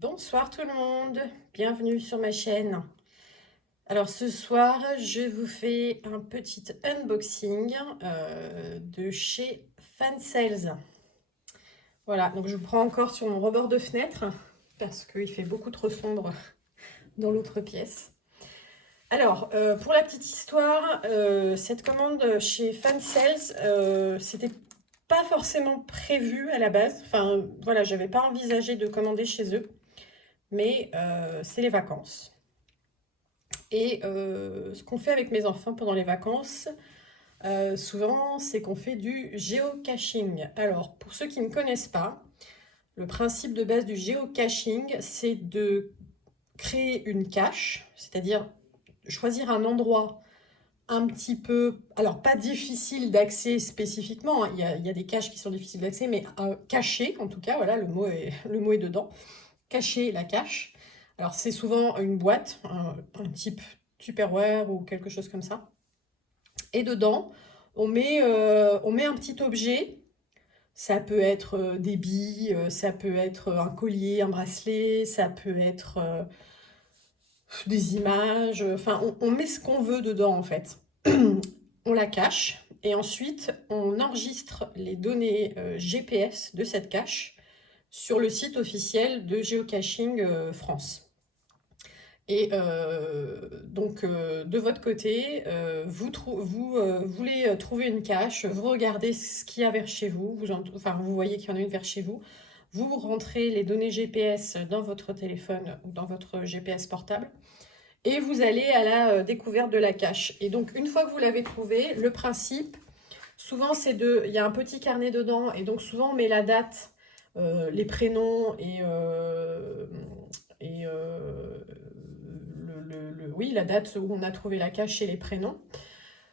Bonsoir tout le monde, bienvenue sur ma chaîne. Alors ce soir, je vous fais un petit unboxing de chez Fansales. Voilà, donc je vous prends encore sur mon rebord de fenêtre parce qu'il fait beaucoup trop sombre dans l'autre pièce. Alors, pour la petite histoire, cette commande chez Fansales, c'était pas forcément prévu à la base. Enfin, voilà, j'avais pas envisagé de commander chez eux. Mais c'est les vacances. Et ce qu'on fait avec mes enfants pendant les vacances, souvent, c'est qu'on fait du géocaching. Alors, pour ceux qui ne connaissent pas, le principe de base du géocaching, c'est de créer une cache, c'est-à-dire choisir un endroit un petit peu, alors pas difficile d'accès spécifiquement, hein, il y a des caches qui sont difficiles d'accès, mais caché en tout cas, voilà, le mot est dedans. Cacher la cache. Alors c'est souvent une boîte, un type Tupperware ou quelque chose comme ça. Et dedans, on met un petit objet. Ça peut être des billes, ça peut être un collier, un bracelet, ça peut être des images. Enfin, on met ce qu'on veut dedans en fait. On la cache et ensuite on enregistre les données GPS de cette cache sur le site officiel de Geocaching France. Et donc, de votre côté, vous voulez trouver une cache, vous regardez ce qu'il y a vers chez vous, enfin, vous voyez qu'il y en a une vers chez vous, vous rentrez les données GPS dans votre téléphone ou dans votre GPS portable, et vous allez à la découverte de la cache. Et donc, une fois que vous l'avez trouvée, le principe, souvent, il y a un petit carnet dedans, et donc souvent on met la date, les prénoms et oui, la date où on a trouvé la cache et les prénoms.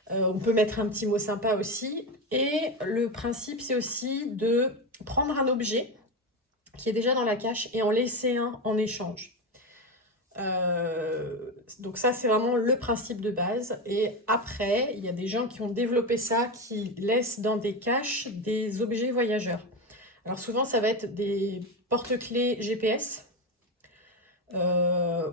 On peut mettre un petit mot sympa aussi. Et le principe, c'est aussi de prendre un objet qui est déjà dans la cache et en laisser un en échange. Donc ça, c'est vraiment le principe de base. Et après, il y a des gens qui ont développé ça, qui laissent dans des caches des objets voyageurs. Alors souvent, ça va être des porte-clés GPS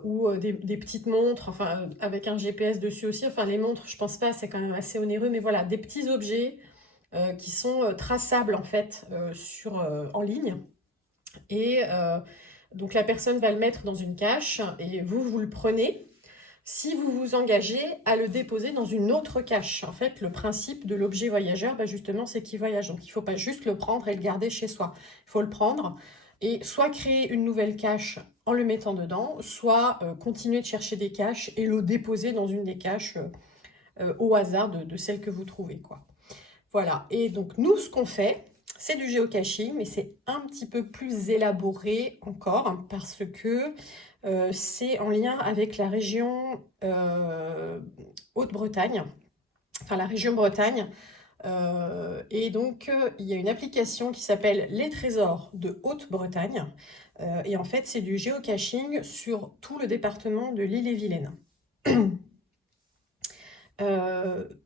ou des petites montres, enfin avec un GPS dessus aussi. Enfin les montres, je pense pas, c'est quand même assez onéreux, mais voilà, des petits objets qui sont traçables en fait en ligne. Et donc la personne va le mettre dans une cache et vous le prenez si vous vous engagez à le déposer dans une autre cache. En fait, le principe de l'objet voyageur, bah justement, c'est qu'il voyage. Donc, il ne faut pas juste le prendre et le garder chez soi. Il faut le prendre et soit créer une nouvelle cache en le mettant dedans, soit continuer de chercher des caches et le déposer dans une des caches au hasard de celles que vous trouvez, quoi. Voilà. Et donc, nous, ce qu'on fait, c'est du géocaching, mais c'est un petit peu plus élaboré encore, hein, parce que c'est en lien avec la région Haute-Bretagne, enfin la région Bretagne. Et donc, il y a une application qui s'appelle Les Trésors de Haute-Bretagne. Et en fait, c'est du géocaching sur tout le département de l'Ille-et-Vilaine.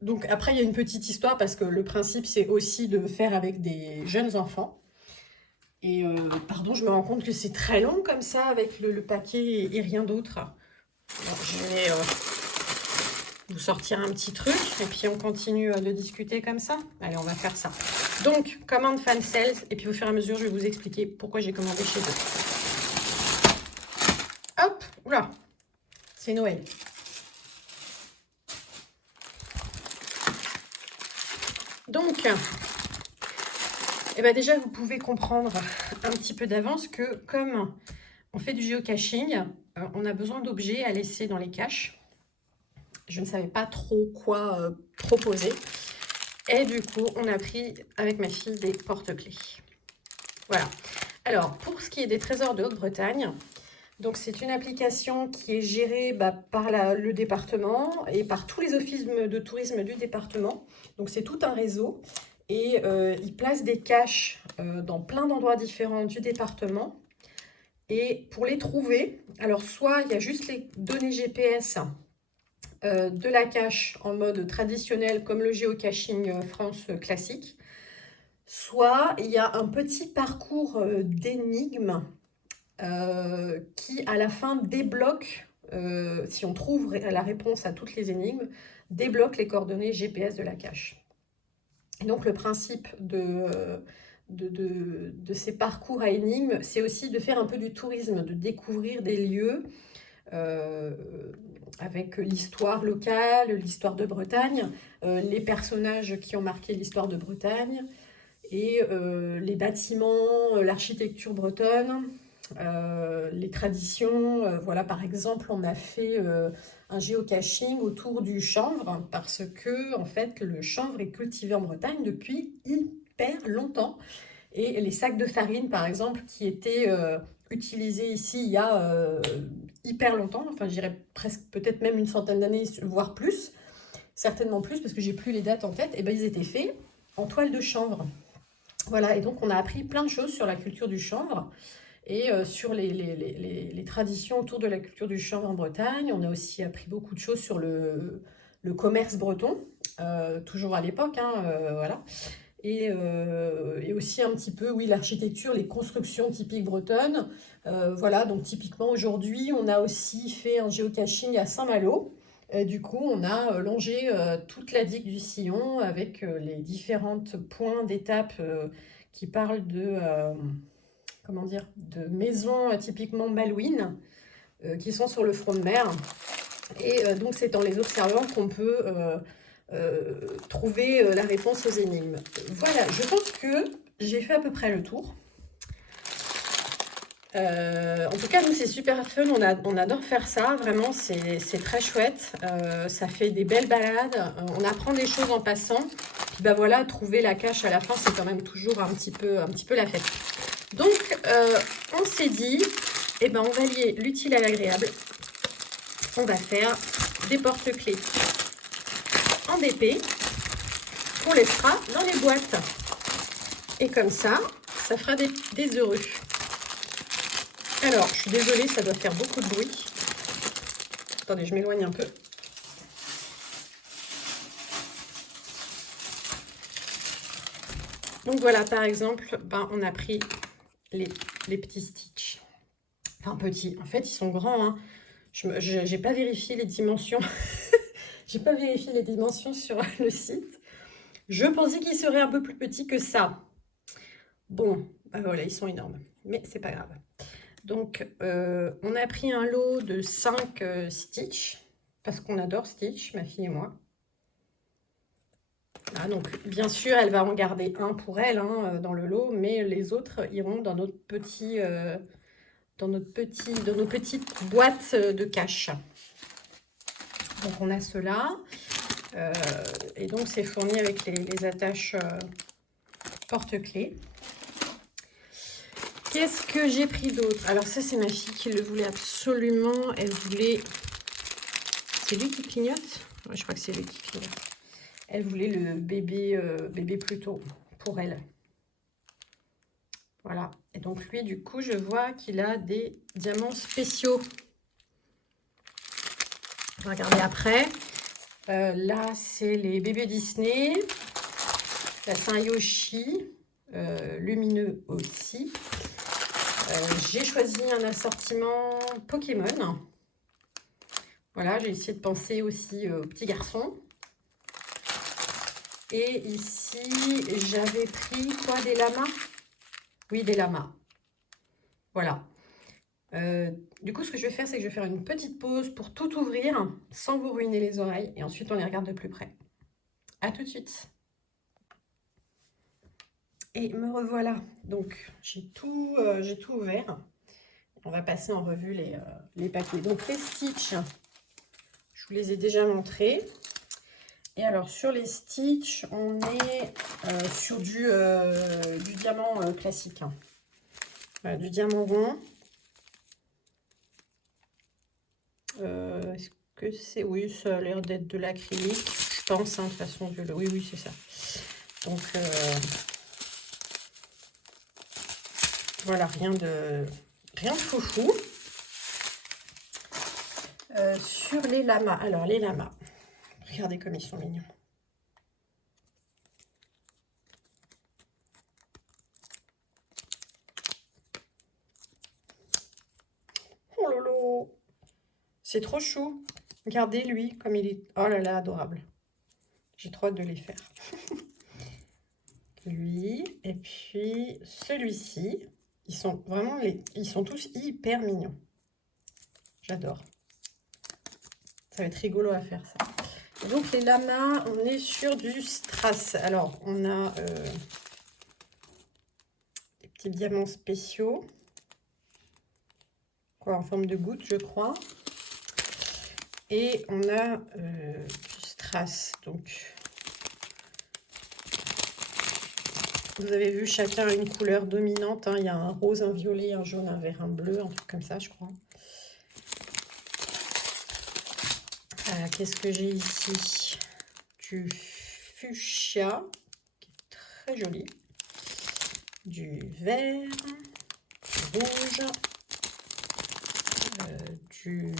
Donc après, il y a une petite histoire parce que le principe, c'est aussi de faire avec des jeunes enfants. Et pardon, je me rends compte que c'est très long comme ça avec le paquet et rien d'autre. Bon, je vais vous sortir un petit truc et puis on continue de discuter comme ça. Allez, on va faire ça. Donc, commande Fansales et puis au fur et à mesure, je vais vous expliquer pourquoi j'ai commandé chez eux. Hop, oula, c'est Noël. Donc, eh ben déjà, vous pouvez comprendre un petit peu d'avance que comme on fait du géocaching, on a besoin d'objets à laisser dans les caches. Je ne savais pas trop quoi proposer. Et du coup, on a pris avec ma fille des porte-clés. Voilà. Alors, pour ce qui est des trésors de Haute-Bretagne, donc c'est une application qui est gérée par le département et par tous les offices de tourisme du département. Donc c'est tout un réseau et ils placent des caches dans plein d'endroits différents du département. Et pour les trouver, alors soit il y a juste les données GPS de la cache en mode traditionnel comme le géocaching France classique, soit il y a un petit parcours d'énigmes qui à la fin débloque, si on trouve la réponse à toutes les énigmes, débloque les coordonnées GPS de la cache. Et donc le principe de ces parcours à énigmes, c'est aussi de faire un peu du tourisme, de découvrir des lieux avec l'histoire locale, l'histoire de Bretagne, les personnages qui ont marqué l'histoire de Bretagne, et les bâtiments, l'architecture bretonne, les traditions. Voilà, par exemple, on a fait un géocaching autour du chanvre parce que, en fait, le chanvre est cultivé en Bretagne depuis hyper longtemps. Et les sacs de farine, par exemple, qui étaient utilisés ici il y a hyper longtemps, enfin, je dirais presque peut-être même une centaine d'années, voire plus, certainement plus, parce que j'ai plus les dates en tête, et ben ils étaient faits en toile de chanvre. Voilà, et donc on a appris plein de choses sur la culture du chanvre et sur les traditions autour de la culture du chanvre en Bretagne. On a aussi appris beaucoup de choses sur le commerce breton, toujours à l'époque, hein, voilà. Et aussi un petit peu, oui, l'architecture, les constructions typiques bretonnes. Voilà, donc typiquement aujourd'hui, on a aussi fait un géocaching à Saint-Malo. Et du coup, on a longé toute la digue du Sillon avec les différents points d'étape qui parlent comment dire, de maisons typiquement malouines qui sont sur le front de mer. Et donc, c'est en les observant qu'on peut trouver la réponse aux énigmes. Voilà, je pense que j'ai fait à peu près le tour. En tout cas, nous, c'est super fun, on adore faire ça, vraiment, c'est très chouette. Ça fait des belles balades, on apprend des choses en passant. Puis bah voilà, trouver la cache à la fin, c'est quand même toujours un petit peu la fête. Donc, on s'est dit, eh ben, on va lier l'utile à l'agréable. On va faire des porte-clés en DP qu'on laissera dans les boîtes. Et comme ça fera des heureux. Alors, je suis désolée, ça doit faire beaucoup de bruit. Attendez, je m'éloigne un peu. Donc voilà, par exemple, ben, on a pris les petits stitch. Enfin, petits. En fait, ils sont grands. Hein. Je n'ai pas vérifié les dimensions. J'ai pas vérifié les dimensions sur le site. Je pensais qu'ils seraient un peu plus petits que ça. Bon, ben voilà, ils sont énormes. Mais c'est pas grave. Donc, on a pris un lot de 5 Stitch, parce qu'on adore Stitch, ma fille et moi. Ah, donc, bien sûr, elle va en garder un pour elle hein, dans le lot, mais les autres iront dans notre dans nos petites boîtes de cache. Donc, on a cela. Et donc, c'est fourni avec les attaches porte-clés. Qu'est-ce que j'ai pris d'autre? Alors ça, c'est ma fille qui le voulait absolument. Elle voulait... C'est lui qui clignote? Ouais, je crois que c'est lui qui clignote. Elle voulait le bébé Pluto pour elle. Voilà. Et donc lui, du coup, je vois qu'il a des diamants spéciaux. On va regarder après. Là, c'est les bébés Disney. Là, c'est un Yoshi. Lumineux aussi. J'ai choisi un assortiment Pokémon. Voilà, j'ai essayé de penser aussi aux petits garçons. Et ici, j'avais pris quoi, des lamas? Oui, des lamas. Voilà. Du coup, ce que je vais faire, c'est que je vais faire une petite pause pour tout ouvrir sans vous ruiner les oreilles. Et ensuite, on les regarde de plus près. À tout de suite. Et me revoilà. Donc, j'ai tout ouvert. On va passer en revue les papiers. Donc, les Stitch, je vous les ai déjà montrés. Et alors, sur les Stitch, on est sur du diamant classique. Hein. Voilà, du diamant rond. Est-ce que c'est... Oui, ça a l'air d'être de l'acrylique. Je pense, hein, de toute façon. Oui, oui, c'est ça. Donc, voilà, rien de foufou. Sur les lamas. Alors, les lamas. Regardez comme ils sont mignons. C'est trop chou. Regardez lui, comme il est... Oh là là, adorable. J'ai trop hâte de les faire. Lui, et puis celui-ci. Ils sont vraiment... Ils sont tous hyper mignons. J'adore. Ça va être rigolo à faire, ça. Donc, les lamas, on est sur du strass. Alors, on a des petits diamants spéciaux. Quoi, en forme de goutte, je crois. Et on a du strass. Donc, vous avez vu, chacun a une couleur dominante. Hein. Il y a un rose, un violet, un jaune, un vert, un bleu, un truc comme ça, je crois. Qu'est-ce que j'ai ici? Du fuchsia, qui est très joli. Du vert, du rouge, du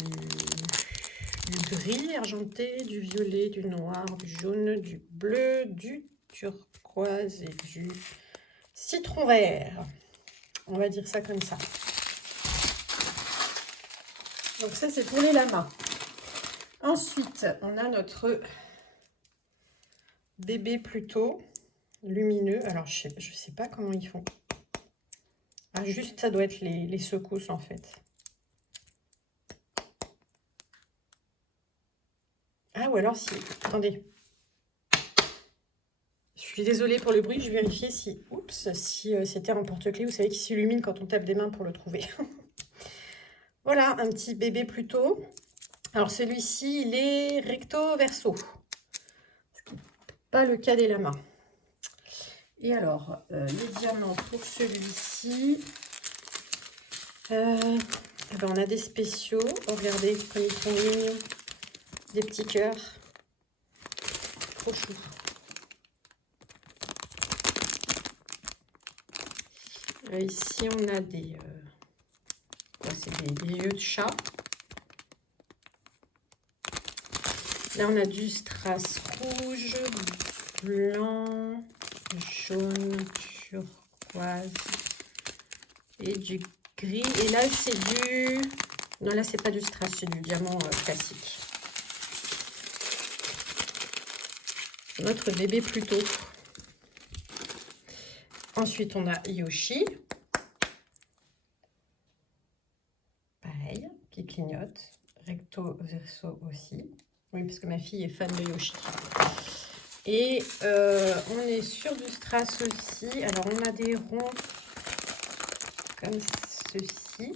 gris argenté, du violet, du noir, du jaune, du bleu, du turquoise et du citron vert. On va dire ça comme ça. Donc ça, c'est pour les lamas. Ensuite, on a notre bébé plutôt lumineux. Alors, je sais pas comment ils font. Ah, juste, ça doit être les secousses, en fait. Ah, ou alors si... Attendez. Je suis désolée pour le bruit, je vérifiais si... Oups, si c'était un porte-clés. Vous savez qu'il s'illumine quand on tape des mains pour le trouver. Voilà, un petit bébé plutôt. Alors, celui-ci, il est recto-verso. Pas le cas des lamas. Et alors, les diamants pour celui-ci... ben, on a des spéciaux. Oh, regardez, comme ils sont mignons. Des petits cœurs. Trop chou. Ici, on a des... c'est des yeux de chat. Là, on a du strass rouge, blanc, jaune, turquoise et du gris. Et là, c'est du... Non, là, c'est pas du strass, c'est du diamant classique. Notre bébé plutôt. Ensuite, on a Yoshi. Pareil, qui clignote. Recto verso aussi. Oui, parce que ma fille est fan de Yoshi. Et on est sur du strass aussi. Alors, on a des ronds comme ceci.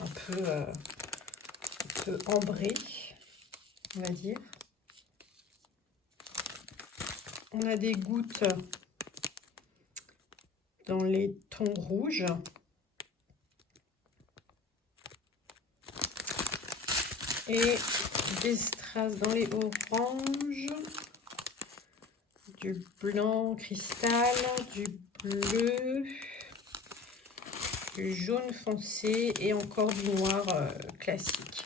Un peu ambrés, on va dire. On a des gouttes dans les tons rouges. Et des strass dans les oranges, du blanc cristal, du bleu, du jaune foncé et encore du noir classique.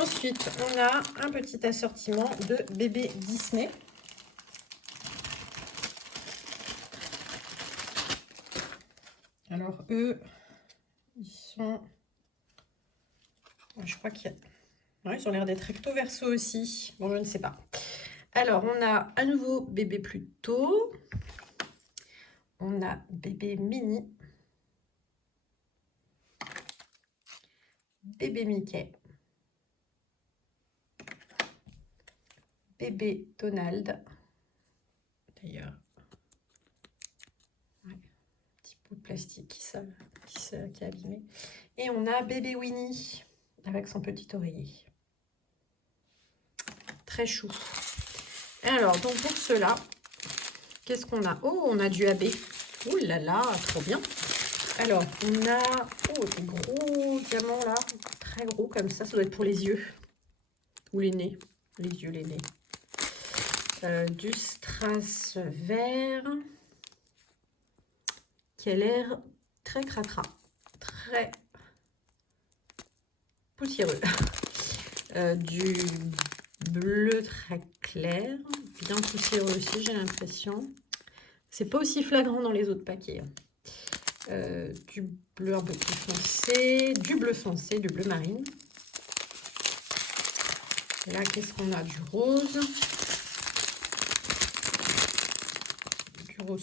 Ensuite, on a un petit assortiment de bébés Disney. Alors eux, ils sont... Je crois qu'il y a... Ouais, ils ont l'air d'être recto verso aussi. Bon, je ne sais pas. Alors, on a à nouveau bébé plutôt. On a bébé mini. Bébé Mickey. Bébé Donald. D'ailleurs, ouais, petit bout de plastique qui est abîmé. Et on a bébé Winnie avec son petit oreiller. Très chou. Et alors, donc pour cela, qu'est-ce qu'on a? Oh, on a du AB. Oh là là, trop bien. Alors, on a des gros diamants là, très gros comme ça. Ça doit être pour les yeux ou les nez. Les yeux, les nez. Du strass vert qui a l'air très cracra, très poussiéreux. Du bleu très clair, bien poussiéreux aussi, j'ai l'impression. C'est pas aussi flagrant dans les autres paquets. du bleu un peu plus foncé, du bleu foncé, du bleu marine. Là, qu'est-ce qu'on a? Du rose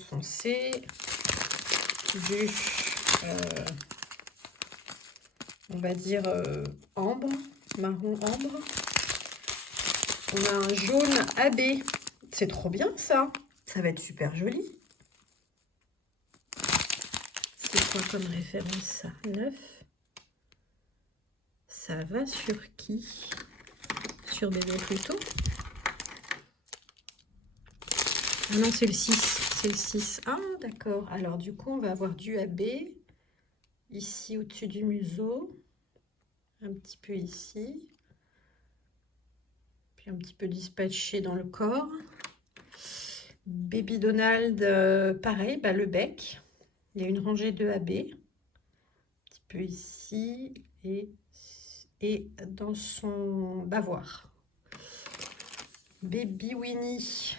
foncé, du, on va dire, ambre, marron ambre. On a un jaune AB. C'est trop bien ça. Ça va être super joli. C'est quoi comme référence ça? 9. Ça va sur qui? Sur bébé plutôt? Ah non, c'est le 6. C'est le 6. Ah, d'accord. Alors, du coup, on va avoir du AB. Ici, au-dessus du museau. Un petit peu ici. Puis un petit peu dispatché dans le corps. Baby Donald, pareil, bah, le bec. Il y a une rangée de AB. Un petit peu ici. Et dans son bavoir. Baby Winnie.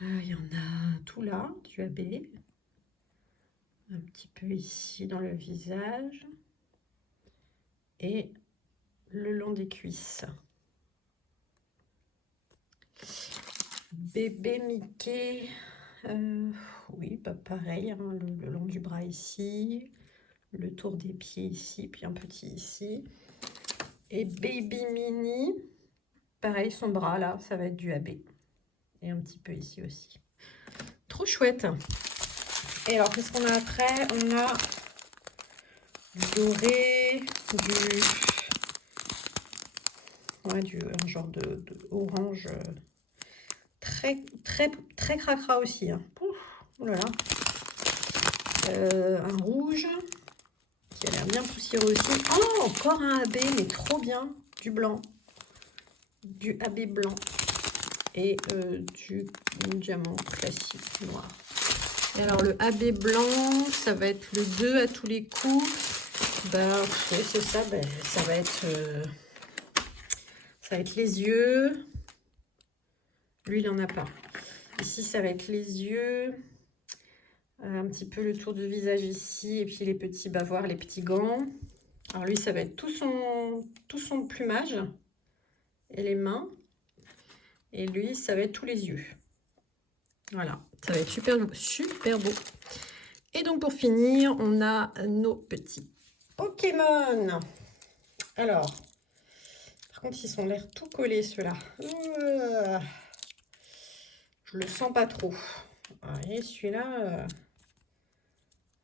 Il y en a tout là, du AB. Un petit peu ici dans le visage. Et le long des cuisses. Bébé Mickey. Oui, bah pareil, hein, le long du bras ici. Le tour des pieds ici, puis un petit ici. Et Baby Mini. Pareil, son bras là, ça va être du AB. Et un petit peu ici aussi. Trop chouette. Et alors, qu'est-ce qu'on a après? On a du doré, un genre de orange très cracra aussi. Hein. Pouf, oh là là. Un rouge qui a l'air bien poussiéreux aussi. Oh, encore un AB, mais trop bien. Du blanc. Du AB blanc. Et du diamant classique noir. Et alors le AB blanc, ça va être le 2 à tous les coups. Ben, oui, c'est ça. Ben, ça va être les yeux. Lui, il n'en a pas. Ici, ça va être les yeux. Un petit peu le tour du visage ici. Et puis les petits bavoirs, les petits gants. Alors lui, ça va être tout son plumage. Et les mains. Et lui, ça va être tous les yeux. Voilà, ça va être super, super beau. Et donc pour finir, on a nos petits Pokémon. Alors, par contre, ils ont l'air tout collés ceux-là. Je le sens pas trop. Et celui-là,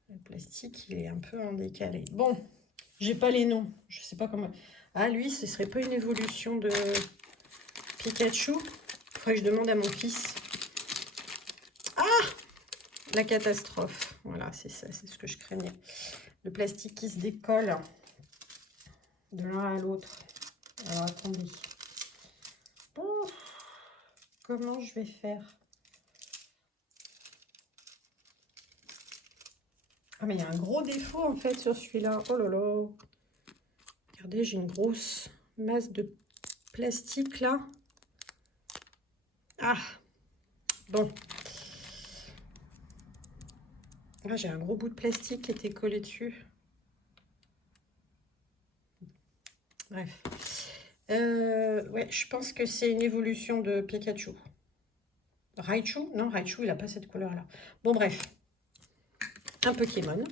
le plastique, il est un peu en décalé. Bon, j'ai pas les noms. Je sais pas comment. Ah, lui, ce serait pas une évolution de Pikachu? Il faudrait que je demande à mon fils. La catastrophe. Voilà, c'est ça, c'est ce que je craignais. Le plastique qui se décolle de l'un à l'autre. Alors, attendez. Oh, comment je vais faire? Ah, mais il y a un gros défaut, en fait, sur celui-là. Oh là là. Regardez, j'ai une grosse masse de plastique, là. Ah, bon. Ah, j'ai un gros bout de plastique qui était collé dessus. Bref. Ouais, je pense que c'est une évolution de Pikachu. Raichu? Non, Raichu, il n'a pas cette couleur-là. Bon, bref. Un Pokémon.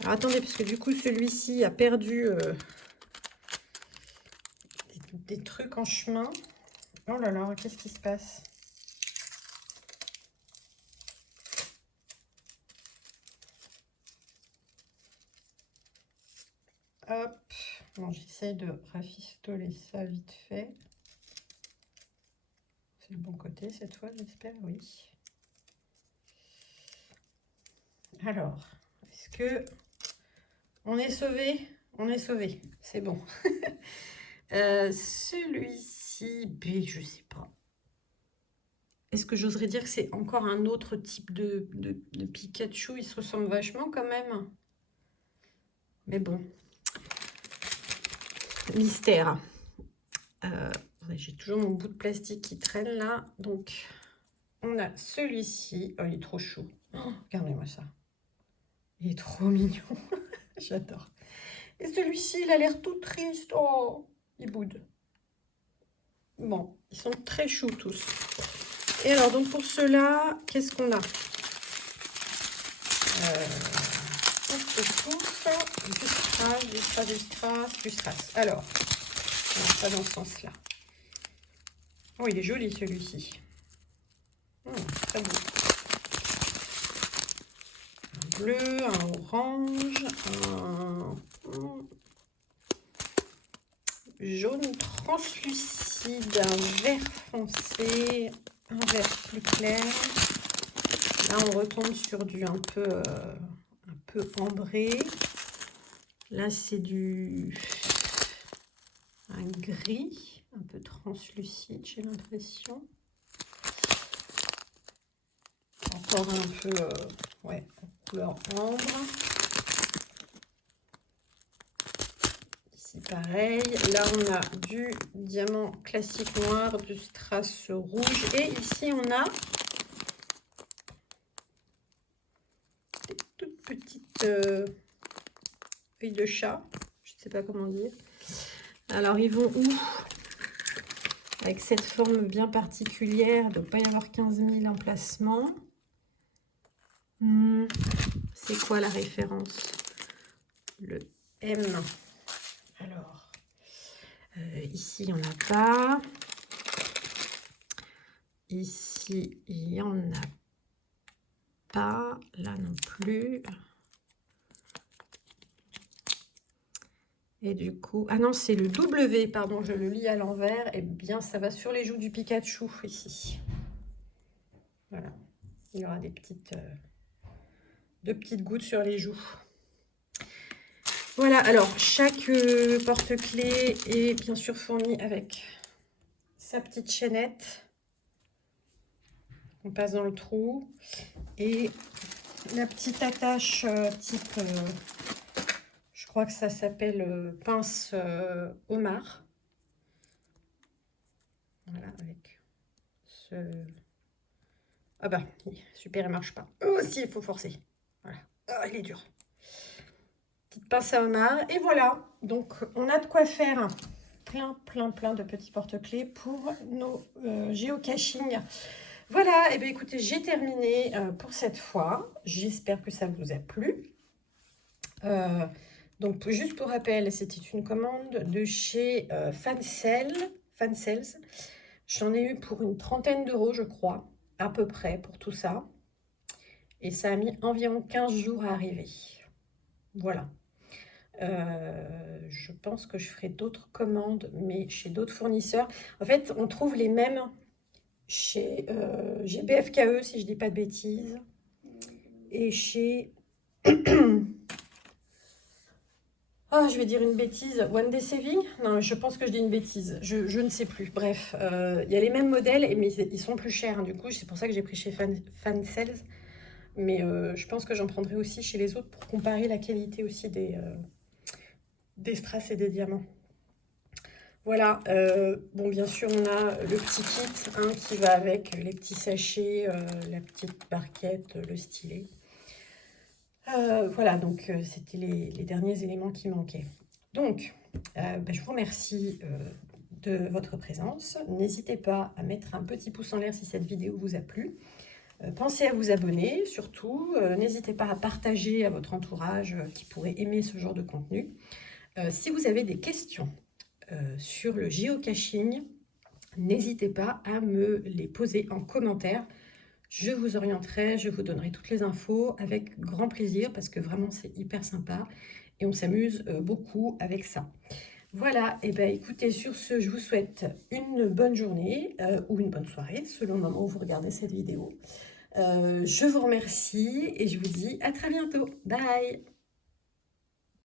Alors, attendez, parce que du coup, celui-ci a perdu des trucs en chemin. Oh là là, qu'est-ce qui se passe? Hop. Bon, j'essaye de rafistoler ça vite fait. C'est le bon côté cette fois, j'espère, oui. Alors, est-ce que on est sauvé? On est sauvé, c'est bon. Celui-ci, je sais pas. Est-ce que j'oserais dire que c'est encore un autre type de Pikachu? Il se ressemble vachement quand même. Mais bon. Mystère. J'ai toujours mon bout de plastique qui traîne là. Donc, on a celui-ci. Oh, il est trop chaud. Oh, regardez-moi ça. Il est trop mignon. J'adore. Et celui-ci, il a l'air tout triste. Oh, il boude. Bon, ils sont très choux tous. Et alors, donc pour ceux-là, qu'est-ce qu'on a? Du strass. Alors, non, pas dans ce sens-là. Oh, il est joli celui-ci. Très beau. Un bleu, un orange, un jaune translucide, un vert foncé, un vert plus clair. Là, on retombe sur du un peu ambré. Là, c'est un gris, un peu translucide, j'ai l'impression. Encore un peu, ouais, couleur ambre. Ici, pareil. Là, on a du diamant classique noir, du strass rouge. Et ici, on a des toutes petites feuilles de chat. Je ne sais pas comment dire. Alors, ils vont où? Avec cette forme bien particulière, il ne doit pas y avoir 15 000 emplacements. C'est quoi la référence? Le M. Alors, ici, il n'y en a pas. Ici, il n'y en a pas. Là non plus. Et du coup, ah non, c'est le W, pardon, je le lis à l'envers. Et bien, ça va sur les joues du Pikachu ici. Voilà. Il y aura des petites, deux petites gouttes sur les joues. Voilà, alors chaque porte-clés est bien sûr fourni avec sa petite chaînette. On passe dans le trou. Et la petite attache type, je crois que ça s'appelle pince homard. Voilà, avec ce... Ah bah, super, il marche pas. Oh si, il faut forcer. Voilà. Ah, il est dur. Petite pince à homard. Et voilà, donc on a de quoi faire plein de petits porte-clés pour nos géocaching. Voilà, et bien écoutez, j'ai terminé pour cette fois. J'espère que ça vous a plu. Donc, juste pour rappel, c'était une commande de chez Fansels. J'en ai eu pour une trentaine d'euros, je crois, à peu près, pour tout ça. Et ça a mis environ 15 jours à arriver. Voilà. Je pense que je ferai d'autres commandes, mais chez d'autres fournisseurs. En fait, on trouve les mêmes chez GBFKE, si je ne dis pas de bêtises, et chez... Ah, je vais dire une bêtise. One Day Saving? Non, je pense que je dis une bêtise. Je ne sais plus. Bref, il y a les mêmes modèles, mais ils sont plus chers. Hein. Du coup, c'est pour ça que j'ai pris chez Fansels. Mais je pense que j'en prendrai aussi chez les autres pour comparer la qualité aussi des strass et des diamants. Voilà. Bon, bien sûr, on a le petit kit hein, qui va avec les petits sachets, la petite barquette, le stylet. Voilà, donc c'était les derniers éléments qui manquaient. Donc, je vous remercie de votre présence. N'hésitez pas à mettre un petit pouce en l'air si cette vidéo vous a plu. Pensez à vous abonner, surtout. N'hésitez pas à partager à votre entourage qui pourrait aimer ce genre de contenu. Si vous avez des questions sur le géocaching, n'hésitez pas à me les poser en commentaire. Je vous orienterai, je vous donnerai toutes les infos avec grand plaisir parce que vraiment c'est hyper sympa et on s'amuse beaucoup avec ça. Voilà, et bien écoutez, sur ce, je vous souhaite une bonne journée ou une bonne soirée selon le moment où vous regardez cette vidéo. Je vous remercie et je vous dis à très bientôt. Bye!